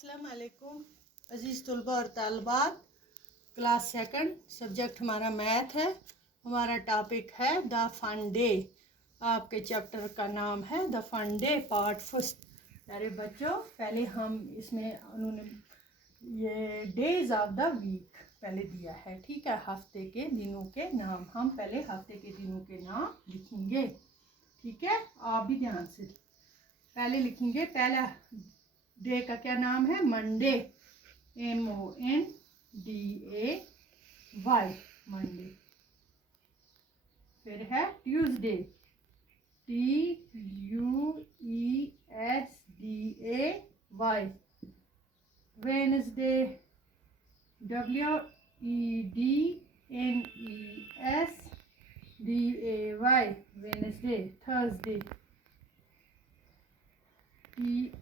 अस्सलाम वालेकुम अज़ीज़ तलबा और तालबात। क्लास सेकंड, सब्जेक्ट हमारा मैथ है। हमारा टॉपिक है द फन डे। आपके चैप्टर का नाम है the fun day part first. प्यारे बच्चों, पहले हम इसमें उन्होंने ये डेज ऑफ द वीक पहले दिया है, ठीक है। हफ्ते के दिनों के नाम, हम पहले हफ्ते के दिनों के नाम लिखेंगे, ठीक है। आप भी ध्यान से पहले लिखेंगे। पहला डे का क्या नाम है? Monday, MONDAY, Monday. फिर है Tuesday, TUESDAY। Wednesday, WEDNESDAY, Wednesday. Thursday, THURSDAY,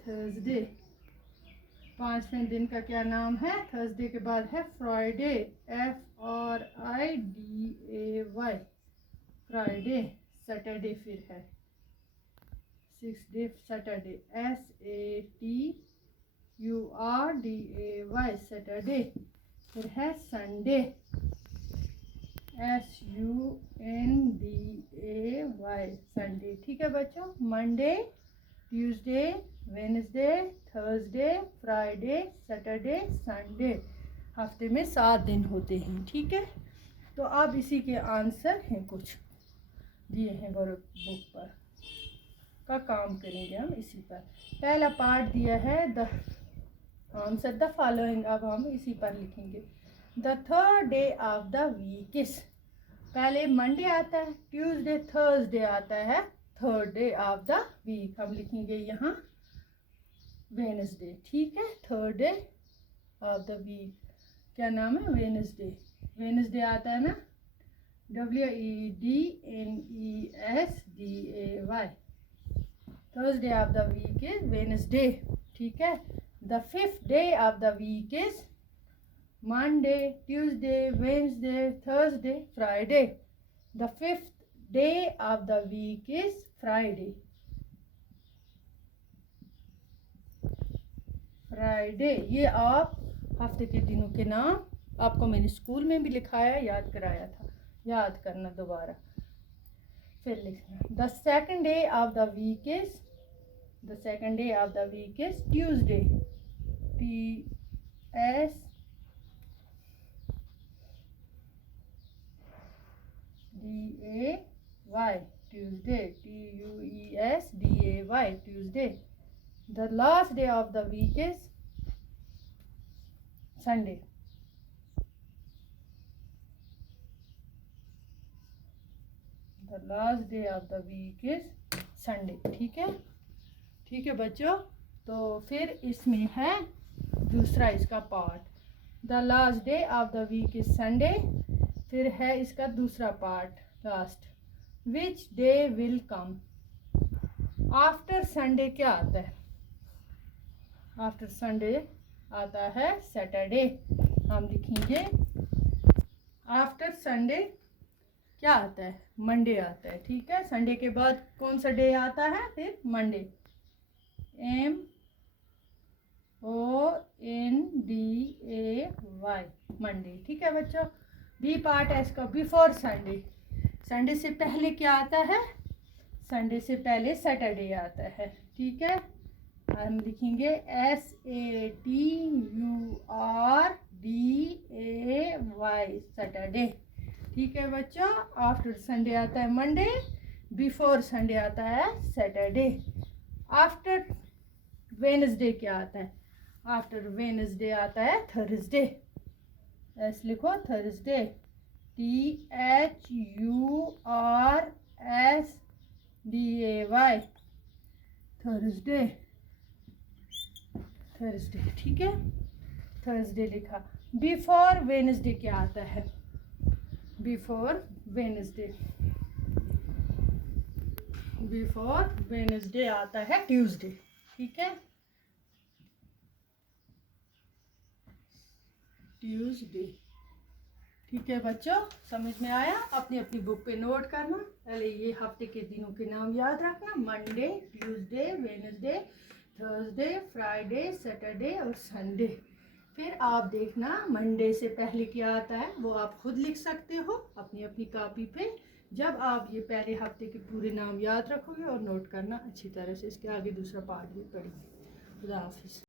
Thursday. पांचवें दिन का क्या नाम है? थर्सडे के बाद है फ्राइडे, FRIDAY, फ्राइडे। सैटरडे फिर है six day, Saturday, SATURDAY, Saturday. फिर है संडे, SUNDAY, संडे, ठीक है बच्चों। Monday, Tuesday, Wednesday, Thursday, Friday, Saturday, Sunday. हफ्ते में 7 दिन होते हैं, ठीक है। तो अब इसी के आंसर हैं, कुछ दिए हैं वर्क बुक पर का काम करेंगे हम इसी पर। पहला पार्ट दिया है द आंसर द फॉलोइंग। अब हम इसी पर लिखेंगे। The third day of the week is, पहले मंडे आता है, ट्यूसडे, थर्सडे आता है, third day of the week हम लिखेंगे यहाँ वेडनेसडे, ठीक है। Third day of the week क्या नाम है? वेडनेसडे। वेडनेसडे आता है ना, WEDNESDAY। Thursday of the week is Wednesday, ठीक है। The fifth day of the week is Monday, Tuesday, Wednesday, Thursday, Friday. The fifth day of the week is Friday, Friday. ये आप हफ्ते के दिनों के नाम आपको मैंने स्कूल में भी लिखाया, याद कराया था, याद करना दोबारा। फिर लिखना the second day of the week is, the second day of the week is Tuesday, TUSDAY, Tuesday, TUESDAY, Tuesday. The last day of the week is Sunday. The last day of the week is Sunday, ठीक है, ठीक है बच्चों। तो फिर इसमें है दूसरा इसका part, the last day of the week is Sunday. फिर है इसका दूसरा part last, which day will come. After Sunday क्या आता है? आफ्टर संडे आता है सैटरडे, हम लिखेंगे। आफ्टर संडे क्या आता है? मंडे आता है, ठीक है। संडे के बाद कौन सा डे आता है? फिर मंडे, MONDAY, मंडे, ठीक है बच्चों। बी पार्ट है इसका, बिफोर संडे। संडे से पहले क्या आता है? संडे से पहले सैटरडे आता है, ठीक है। हम लिखेंगे SATURDAY, सैटरडे, ठीक है बच्चों। आफ्टर संडे आता है मंडे, बिफोर संडे आता है सैटरडे। आफ्टर वेडनेसडे क्या आता है? आफ्टर वेडनेसडे आता है थर्सडे, ऐसे लिखो थर्सडे, THURSDAY, थर्सडे, थर्सडे, ठीक है। थर्सडे लिखा। बिफोर वेडनेसडे क्या आता है? बिफोर वेडनेसडे, बिफोर वेडनेसडे आता है ट्यूसडे, ठीक है, ट्यूसडे, ठीक है बच्चों, समझ में आया? अपनी अपनी बुक पे नोट करना। पहले ये हफ्ते के दिनों के नाम याद रखना, Monday, Tuesday, Wednesday, Thursday, Friday, Saturday और संडे। फिर आप देखना मंडे से पहले क्या आता है वो आप खुद लिख सकते हो अपनी अपनी कॉपी पे। जब आप ये पहले हफ्ते के पूरे नाम याद रखोगे और नोट करना अच्छी तरह से, इसके आगे दूसरा पार्ट भी पढ़ेंगे। खुदा हाफिज़।